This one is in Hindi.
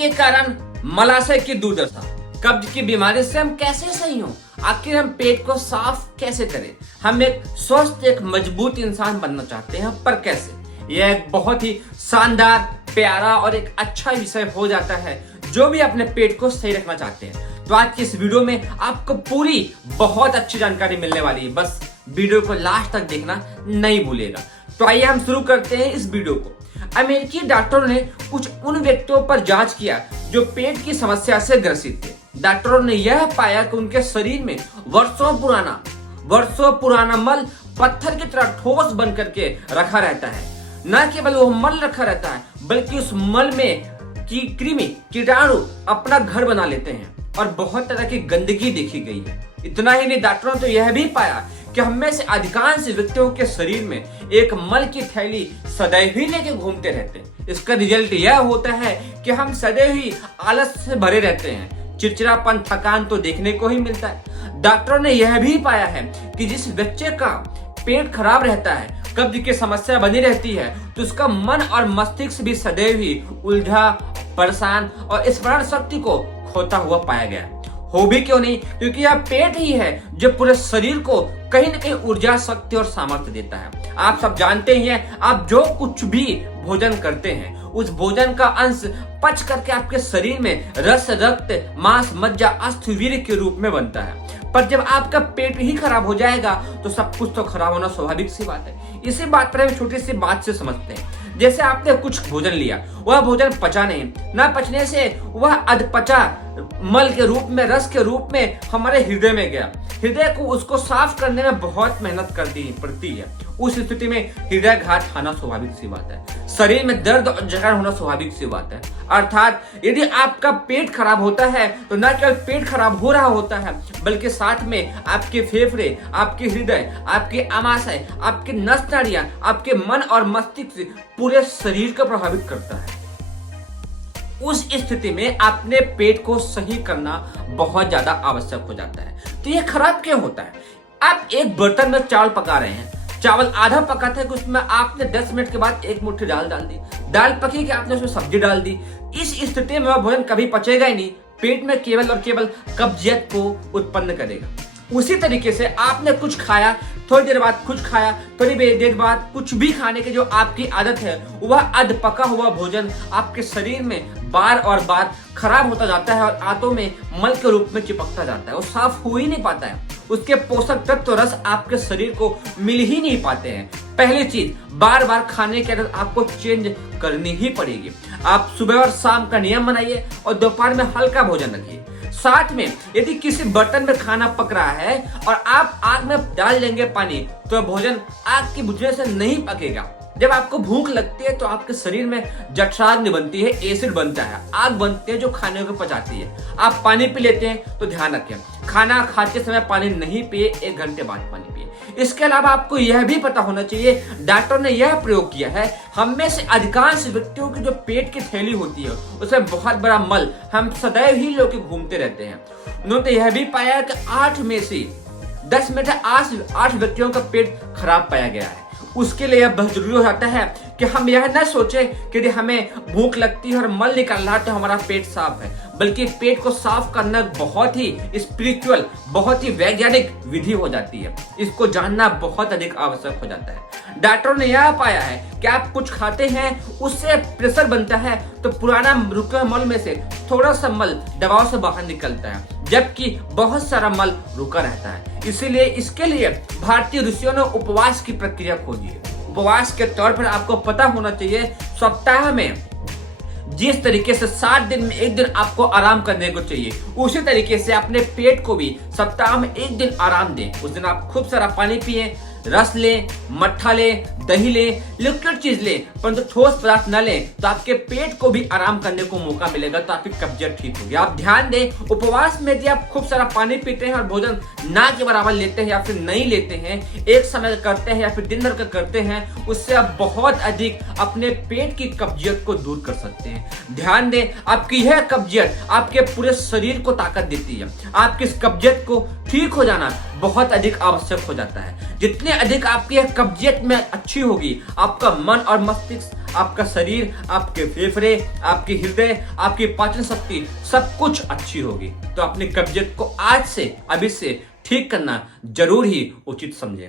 के कारण मलाशय की दुर्दशा, कब्ज की बीमारी से हम कैसे सही हों, आखिर हम पेट को साफ कैसे करें। हम एक स्वस्थ एक मजबूत इंसान बनना चाहते हैं, पर कैसे। यह एक बहुत ही शानदार, प्यारा और एक अच्छा विषय हो जाता है जो भी अपने पेट को सही रखना चाहते हैं। तो आज की इस वीडियो में आपको पूरी बहुत अच्छी जानकारी मिलने वाली है, बस वीडियो को लास्ट तक देखना नहीं भूलिएगा। तो आइए हम शुरू करते हैं इस वीडियो को। अमेरिकी डॉक्टरों ने कुछ उन व्यक्तियों पर जांच किया जो पेट की समस्या से ग्रसित थे। डॉक्टरों ने यह पाया कि उनके शरीर में वर्षों पुराना मल पत्थर की तरह ठोस बन करके रखा रहता है। न केवल वो मल रखा रहता है, बल्कि उस मल में कृमि कीटाणु अपना घर बना लेते हैं और बहुत तरह की गंदगी देखी गई है। इतना ही नहीं, डॉक्टरों ने तो यह भी पाया कि हम में से अधिकांश व्यक्तियों के शरीर में एक मल की थैली सदैव ही लेके घूमते रहते हैं। इसका रिजल्ट यह होता है कि हम सदैव ही आलस से भरे रहते हैं, चिड़चिड़ापन, थकान तो देखने को ही मिलता है। डॉक्टरों ने यह भी पाया है कि जिस बच्चे का पेट खराब रहता है, कब्ज की समस्या बनी रहती है, तो उसका मन और मस्तिष्क भी सदैव ही उलझा, परेशान और स्मरण शक्ति को खोता हुआ पाया गया। हो भी क्यों नहीं, क्योंकि यह पेट ही है जो पूरे शरीर को कहीं न कहीं ऊर्जा, शक्ति और सामर्थ्य देता है। आप सब जानते ही हैं, आप जो कुछ भी भोजन करते हैं, उस भोजन का अंश पच करके आपके शरीर में रस, रक्त, मांस, मज्जा, अस्थि, वीर्य के रूप में बनता है। पर जब आपका पेट ही खराब हो जाएगा तो सब कुछ तो खराब होना स्वाभाविक सी बात है। इसी बात पर हम छोटी सी बात से समझते हैं। जैसे आपने कुछ भोजन लिया, वह भोजन पचा नहीं, ना पचने से वह अधपचा मल के रूप में, रस के रूप में हमारे हृदय में गया। हृदय को उसको साफ करने में बहुत मेहनत करनी पड़ती है। उस स्थिति में हृदयाघात आना स्वाभाविक सी बात है। शरीर में दर्द और जकड़न होना स्वाभाविक सी बात है। अर्थात यदि आपका पेट खराब होता है तो न केवल पेट खराब हो रहा होता है, बल्कि साथ में आपके फेफड़े, आपके हृदय, आपके आमाशय, आपके नस नाड़ियां, आपके मन और मस्तिष्क पूरे शरीर को प्रभावित करता है। उस स्थिति में अपने पेट को सही करना बहुत ज्यादा आवश्यक हो जाता है। तो ये खराब क्यों होता है? आप एक बर्तन में चावल पका रहे हैं, चावल आधा पका था कि उसमें आपने 10 मिनट के बाद एक मुट्ठी दाल डाल दी, दाल पकी कि आपने उसमें सब्जी डाल दी। इस स्थिति में वह भोजन कभी पचेगा ही नहीं, पेट में केवल और केवल कब्जियत को उत्पन्न करेगा। उसी तरीके से आपने कुछ खाया, थोड़ी देर बाद कुछ खाया, थोड़ी देर बाद कुछ भी खाने की जो आपकी आदत है, वह अध पका हुआ भोजन आपके शरीर में बार और बार खराब होता जाता है और आंतों में मल के रूप में चिपकता जाता है। वो साफ हो ही नहीं पाता है, उसके पोषक तत्व रस आपके शरीर को मिल ही नहीं पाते हैं। पहली चीज, बार बार खाने की आदत आपको चेंज करनी ही पड़ेगी। आप सुबह और शाम का नियम बनाइए और दोपहर में हल्का भोजन रखिए। साथ में यदि किसी बर्तन में खाना पक रहा है और आप आग में डाल देंगे पानी, तो भोजन आग की बुझने से नहीं पकेगा। जब आपको भूख लगती है तो आपके शरीर में जठराग्नि बनती है, एसिड बनता है, आग बनती है जो खाने को पचाती है। आप पानी पी लेते हैं तो ध्यान रखें, खाना खाते समय पानी नहीं पिए, 1 घंटे बाद पानी पिए। इसके अलावा आपको यह भी पता होना चाहिए, डॉक्टर ने यह प्रयोग किया है, हम में से अधिकांश व्यक्तियों की जो पेट की थैली होती है, उसमें बहुत बड़ा मल हम सदैव ही लेके घूमते रहते हैं। उन्होंने यह भी पाया कि 8 में से 10 में से 8 व्यक्तियों का पेट खराब पाया गया है। उसके लिए यह बहुत जरूरी हो जाता है कि हम यह न सोचे कि यदि हमें भूख लगती है और मल निकल रहा है तो हमारा पेट साफ है, बल्कि पेट को साफ करना बहुत ही स्पिरिचुअल, बहुत ही वैज्ञानिक विधि हो जाती है। इसको जानना बहुत अधिक आवश्यक हो जाता है। डॉक्टरों ने यह पाया है कि आप कुछ खाते हैं, उससे प्रेशर बनता है, तो पुराना रुके मल में से थोड़ा सा मल दबाव से बाहर निकलता है, जबकि बहुत सारा मल रुका रहता है। इसीलिए इसके लिए भारतीय ऋषियों ने उपवास की प्रक्रिया खोजी है। उपवास के तौर पर आपको पता होना चाहिए, सप्ताह में जिस तरीके से 7 दिन में 1 दिन आपको आराम करने को चाहिए, उसी तरीके से अपने पेट को भी सप्ताह में 1 दिन आराम दें। उस दिन आप खूब सारा पानी पिए, रस लें, मट्ठा लें, दही लें, लिक्विड चीज लें, परंतु ठोस पदार्थ न लें, तो आपके पेट को भी आराम करने को मौका मिलेगा, तो आपकी कब्जियत ठीक होगी। आप ध्यान दें, उपवास में यदि आप खूब सारा पानी पीते हैं और भोजन ना के बराबर लेते हैं या फिर नहीं लेते हैं, एक समय करते हैं या फिर दिन भर का करते हैं, उससे आप बहुत अधिक अपने पेट की कब्जियत को दूर कर सकते हैं। ध्यान दें, आपकी यह कब्जियत आपके पूरे शरीर को ताकत देती है। आपकी इस कब्जियत को ठीक हो जाना बहुत अधिक आवश्यक हो जाता है। जितने अधिक आपकी यह कब्जियत में अच्छी होगी, आपका मन और मस्तिष्क आपका शरीर, आपके फेफड़े, आपके हृदय, आपकी पाचन शक्ति सब कुछ अच्छी होगी। तो अपनी कब्जियत को आज से, अभी से ठीक करना जरूर ही उचित समझें।